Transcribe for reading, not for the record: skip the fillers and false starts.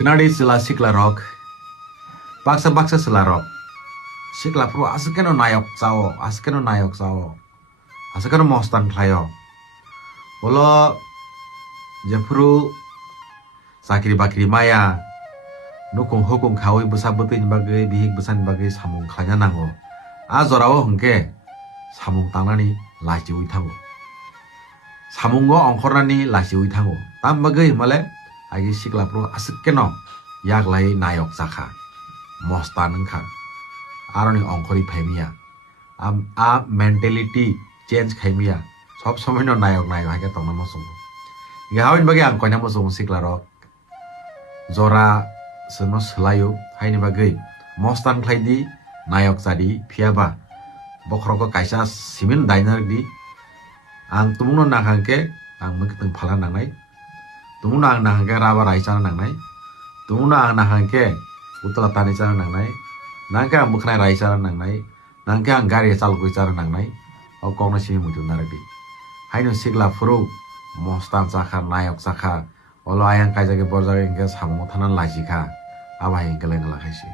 Kenali sila sikla rock. Baksa sila rock. Sikla pro askeno nayok sao. Askeno mostan klayo. Bolo jepru sakri bakri maya. Nukung hukum kawi besabutin bagai bihik besan bagai samung klanya nango. Azorawo hengke samung tanani laji uitango. Samungo ongkorani laji uitango. Tam bagai male agi sikla pro askeno yak lai nayok zakha. Mostan engka. Aroni ongkori phemia. A mentality change khaimia. Sob somai no nayok hake tongna mosong. Gawin bagai ang konya mosong sikla ro. Zora seno selayo haini bagai mostan khlaidi nayok jadi phiaba. Bokroko kaisa simin diner di ang tumuno nakhangke ang mengketeng phala nangnai. Tumuno ang nakhangke raba raisa nangnai. Tumuno ang nakhangke utala tani cara nangnai. Nangka ang mukhnai raisa nangnai. Nangka ang gari salgoi cara nangnai. O kongna simi mujun narabi. Haino sigla furu mostan sakha nayok sakha olo ayang kaijage borjage engke samu thanan lajika aba hengkeleng la khaisi.